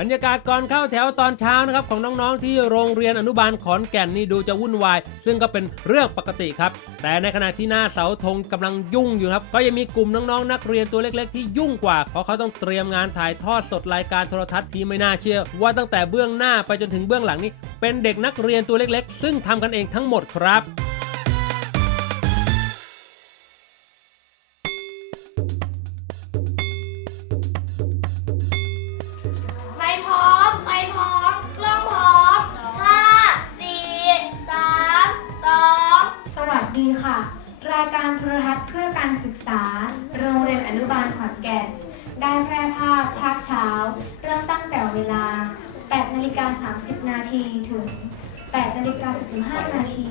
บรรยากาศก่อนเข้าแถวตอนเช้านะครับของน้องๆที่โรงเรียนอนุบาลขอนแก่นนี่ดูจะวุ่นวาย ซึ่งก็เป็นเรื่องปกติครับ แต่ในขณะที่หน้าเสาธงกำลังยุ่งอยู่ครับ ก็ยังมีกลุ่มน้องๆ นักเรียนตัวเล็กๆ ที่ยุ่งกว่า เพราะเขาต้องเตรียมงานถ่ายทอดสดรายการโทรทัศน์ที่ไม่น่าเชื่อ ว่าตั้งแต่เบื้องหน้าไปจนถึงเบื้องหลังนี่เป็นเด็กนักเรียนตัวเล็กๆ ซึ่งทำกันเองทั้งหมดครับ สดีค่ะ รายการโทรทัศน์เพื่อการศึกษา โรงเรียนอนุบาลขอนแก่น ได้แพร่ภาพภาคเช้า เริ่มตั้งแต่เวลา 8นาฬิกา30 นาทีถึง 8นาฬิกา45 นาที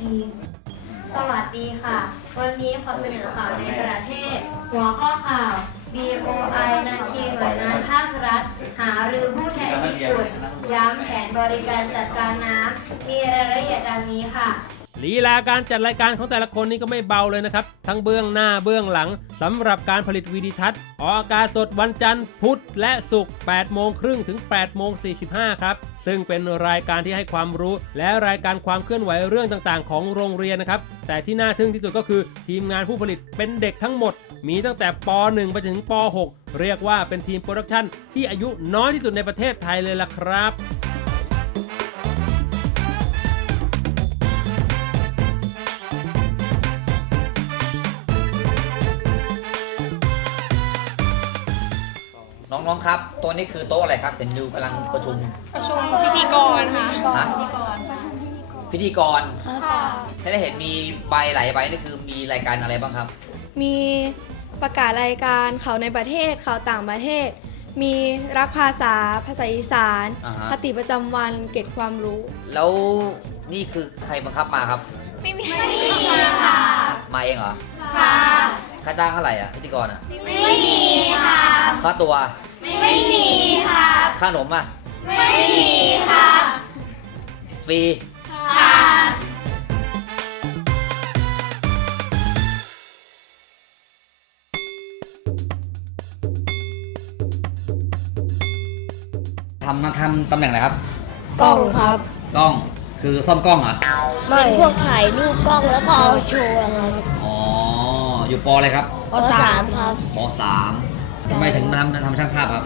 สวัสดีค่ะ วันนี้ขอเสนอข่าวในประเทศ หัวข้อข่าว BOI นาทีหน่วยงานภาครัฐ หารือผู้แทนญี่ปุ่นย้ำแผนบริการจัดการน้ำมีรายละเอียดดังนี้ค่ะ ลีลาการจัดรายการของแต่ละคนนี่ก็ไม่เบาเลยนะครับ ทั้งเบื้องหน้าเบื้องหลังสำหรับการผลิตวีดิทัศน์ออกอากาศสดวันจันทร์พุธและศุกร์8โมงครึ่งถึง8โมง45 ครับ ซึ่งเป็นรายการที่ให้ความรู้ และรายการความเคลื่อนไหวเรื่องต่างๆ ของโรงเรียนนะครับ แต่ที่น่าทึ่งที่สุดก็คือทีมงานผู้ผลิตเป็นเด็กทั้งหมด มีตั้งแต่ป .1 ไปถึงป .6 เรียกว่าเป็นทีมโปรดักชันที่อายุน้อยที่สุดในประเทศไทยเลยล่ะครับ น้องๆครับตัวนี้คือโต๊ะอะไรครับเห็นดูกำลังประชุมประชุมพิธีกรค่ะฮะพิธีกรให้ได้เห็นมีใบหลายใบนี่คือมีรายการอะไรบ้างครับ มีประกาศรายการข่าวในประเทศข่าวต่างประเทศ มีรักภาษาภาษาอีสาน อ่าฮะ คติประจำวันเกร็ดความรู้ แล้วนี่คือใครบังคับมาครับไม่มีค่ะมาเองเหรอค่ะค่าจ้างเท่าไหร่อะพิธีกรอะไม่มีค่ะค่าตัว ไม่มีค่ะค่าขนมอะไม่มีค่ะฟรีค่ะทำมาทำตำแหน่งไหนครับ กล้องครับกล้องคือซ่อมกล้องเหรอเป็นพวกถ่ายรูปกล้องแล้วก็เอาโชว์ครับอ๋ออยู่ปออะไรครับปสามครับปสาม ทำไมถึงมาทำทำช่างภาพครับ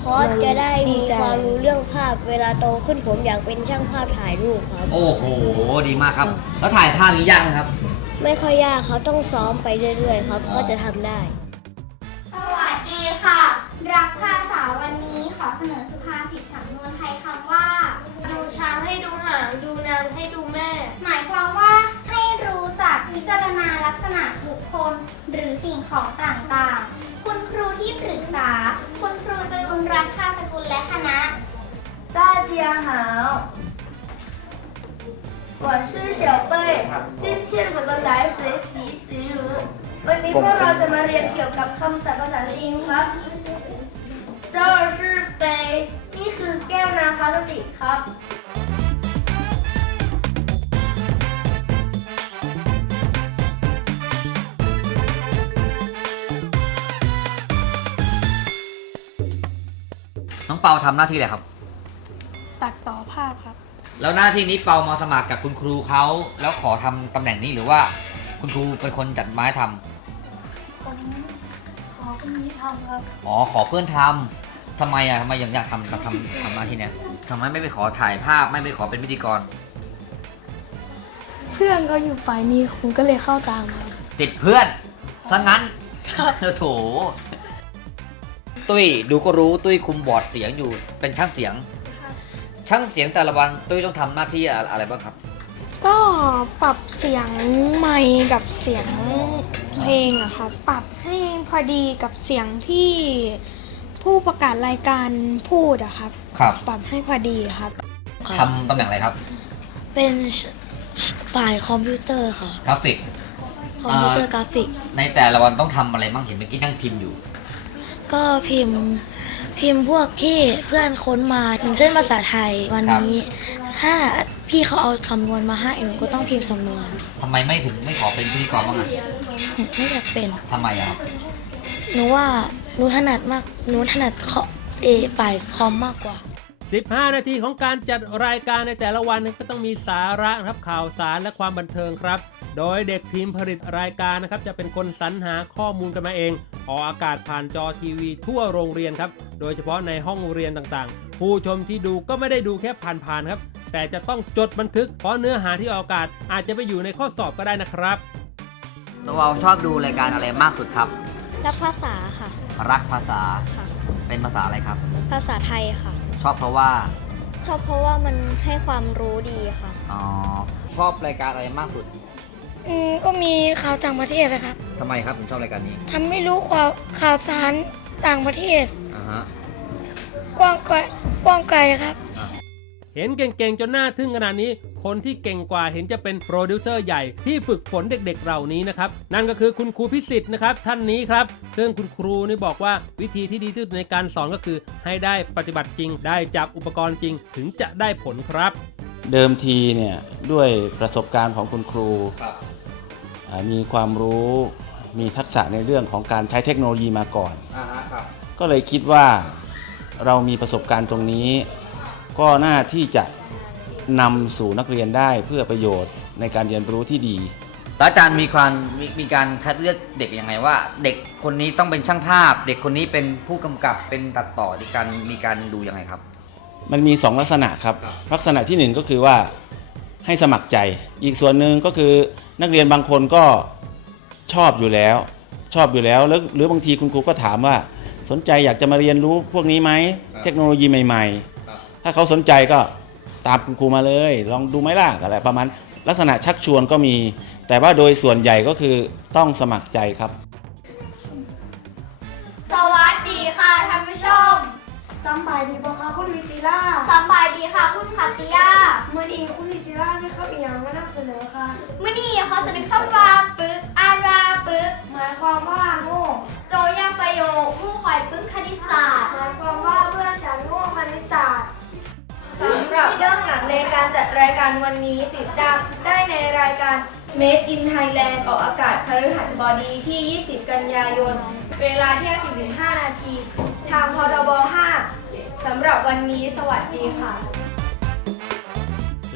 เพราะจะได้มีความรู้เรื่องภาพเวลาโตขึ้นผมอยากเป็นช่างภาพถ่ายรูปครับ โอ้โห ดีมากครับ แล้วถ่ายภาพนี้ยากไหมครับ ไม่ค่อยยากเขาต้องซ้อมไปเรื่อยๆครับ ก็จะทำได้ สวัสดีค่ะ รักภาษาวันนี้ขอเสนอสุภาษิตสำนวนไทยคำว่า ดูช้างให้ดูหางดูนางให้ดูแม่ หมายความว่าให้รู้จัก พิจารณาลักษณะบุคคล หรือสิ่งของต่างๆ คุณครูที่ปรึกษา คุณครูจรุนรัตน์ภาสกุลและคณะ 大家好，我是小贝。今天我们来学习形容。วันนี้พวกเราจะมาเรียนเกี่ยวกับคำศัพท์ภาษาจีนครับเจ้าชื่อเปย์นี่คือแก้วน้ำพลาสติกครับ น้องเปาทำหน้าที่อะไรครับ ตัดต่อภาพครับ แล้วหน้าที่นี้เปามาสมัครกับคุณครูเขาแล้วขอทำตำแหน่งนี้หรือว่า คุณครูเป็นคนจัดไม้ทำผมขอคนนี้ทำครับอ๋อขอเพื่อนทำทำไมอะทำไมยังอยากทำทำทำทำหน้าที่เนี้ยทำไมไม่ไปขอถ่ายภาพไม่ไปขอเป็นพิธีกร เพื่อนเขาอยู่ฝ่ายนี้ผมก็เลยเข้าตามครับ ติดเพื่อนซะงั้นโถ ตุ้ยดูก็รู้ตุ้ยคุมบอร์ดเสียงอยู่เป็นช่างเสียง ช่างเสียงแต่ละวันตุ้ยต้องทำหน้าที่อะไรบ้างครับ ก็ปรับเสียงไมค์กับเสียงเพลงอะครับปรับให้พอดีกับเสียงที่ผู้ประกาศรายการพูดอะครับ ครับปรับให้พอดีครับทำตำแหน่งอะไรครับเป็นฝ่ายคอมพิวเตอร์ค่ะ กราฟิก คอมพิวเตอร์กราฟิก ในแต่ละวันต้องทำอะไรบ้างเห็นเมื่อกี้นั่งพิมพ์อยู่ ก็พิมพ์พิมพ์พวกที่เพื่อนค้นมาอย่างเช่นภาษาไทยวันนี้ ถ้าพี่เขาเอาสำนวนมาให้หนูก็ต้องพิมพ์สำนวนทำไมไม่ถึงไม่ขอเป็นพิธีกรบ้างอะไม่อยากเป็นทำไมอะครับหนูว่าหนูถนัดมากหนูถนัดเคาะเออฝ่ายคอมมากกว่า 15 นาทีของการจัดรายการในแต่ละวันก็ต้องมีสาระนะครับข่าวสารและความบันเทิงครับ โดยเด็กทีมผลิตรายการนะครับจะเป็นคนสรรหาข้อมูลกันมาเองออกอากาศผ่านจอทีวีทั่วโรงเรียนครับ โดยเฉพาะในห้องเรียนต่างๆ ผู้ชมที่ดูก็ไม่ได้ดูแค่ผ่านๆครับ แต่จะต้องจดบันทึก เพราะเนื้อหาที่ออกอากาศอาจจะไปอยู่ในข้อสอบก็ได้นะครับ ตัวเราชอบดูรายการอะไรมากสุดครับ รักภาษาค่ะรักภาษาค่ะ เป็นภาษาอะไรครับ ภาษาไทยค่ะ ชอบเพราะว่าชอบเพราะว่ามันให้ความรู้ดีค่ะ อ๋อชอบรายการอะไรมากสุด อืมก็มีข่าวต่างประเทศนะครับทำไมครับถึงชอบรายการนี้ทำให้รู้ข่าวข่าวสารต่างประเทศ อ่าฮะกว้างไกลกว้างไกลครับเห็นเก่งๆ จนหน้าทึ่งขนาดนี้ คนที่เก่งกว่าเห็นจะเป็นโปรดิวเซอร์ใหญ่ที่ฝึกฝนเด็กๆ เหล่านี้นะครับ นั่นก็คือคุณครูพิสิทธิ์นะครับ ท่านนี้ครับ ซึ่งคุณครูนี่บอกว่าวิธีที่ดีที่สุดในการสอนก็คือ ให้ได้ปฏิบัติจริง ได้จับอุปกรณ์จริง ถึงจะได้ผลครับ เดิมทีเนี่ยด้วยประสบการณ์ของคุณครูครับอ่ามีความรู้มีทักษะในเรื่องของการใช้เทคโนโลยีมาก่อน อ่าฮะครับก็เลยคิดว่าเรามีประสบการณ์ตรงนี้ ก็น่าที่จะนำสู่นักเรียนได้เพื่อประโยชน์ในการเรียนรู้ที่ดี แล้วอาจารย์มีความมีมีการคัดเลือกเด็กยังไงว่า เด็กคนนี้ต้องเป็นช่างภาพ เด็กคนนี้เป็นผู้กำกับเป็นตัดต่อในการมีการดูยังไงครับ มันมี 2 ลักษณะครับครับลักษณะทีหนึ่1 ก็คือว่าให้สมัครใจ อีกส่วนหนึ่งก็คือนักเรียนบางคนก็ชอบอยู่แล้ว ชอบอยู่แล้วแล้วหรือบางทีคุณครูก็ถามว่า สนใจอยากจะมาเรียนรู้พวกนี้ไหมเทคโนโลยีใหม่ ๆ ถ้าเขาสนใจก็ตามคุณครูมาเลย ลองดูไหมล่ะอะไรประมาณลักษณะชักชวนก็มี แต่ว่าโดยส่วนใหญ่ก็คือต้องสมัครใจครับายดีบ่คะคุณวิจิล่าสบายดีค่ะคุณคัตติยามื่อนี้คุณวิจิล่าได้เข้าอีกอย่างมานำเสนอค่ะ มื่อนี้ขอเสนอคำว่าปึกอานว่าปึก หมายความว่าโง่โจยางประโยคมู่ข่อยปึกคณิตศาสตร์ หมายความว่าเพื่อนฉันโง่คณิตศาสตร์สำหรับเบื้องหลังในการจัดรายการวันนี้ติดตามได้ในรายการ Made in Thailand ออกอากาศพฤหัสบดีที่ 20 กันยายน เวลาเที่ยง45 นาที ทางพทบ 5 สำหรับวันนี้สวัสดีค่ะ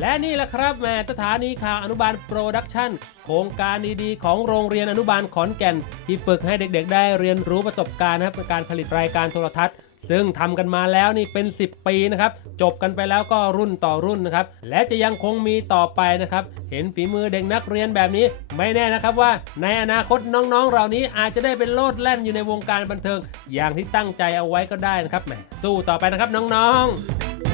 และนี่แหละครับแหม่สถานีข่าวอนุบาลโปรดักชั่นโครงการดีๆ ของโรงเรียนอนุบาลขอนแก่น ที่ฝึกให้เด็กๆ ได้เรียนรู้ประสบการณ์นะครับในการผลิตรายการโทรทัศน์ ซึ่งทำกันมาแล้วนี่เป็น 10 ปีนะครับ จบกันไปแล้วก็รุ่นต่อรุ่นนะครับ และจะยังคงมีต่อไปนะครับ เห็นฝีมือเด็กนักเรียนแบบนี้ ไม่แน่นะครับว่า ในอนาคตน้องๆ เหล่านี้อาจจะได้เป็นโลดแล่นอยู่ในวงการบันเทิง อย่างที่ตั้งใจเอาไว้ก็ได้นะครับแหมสู้ต่อไปนะครับน้องๆ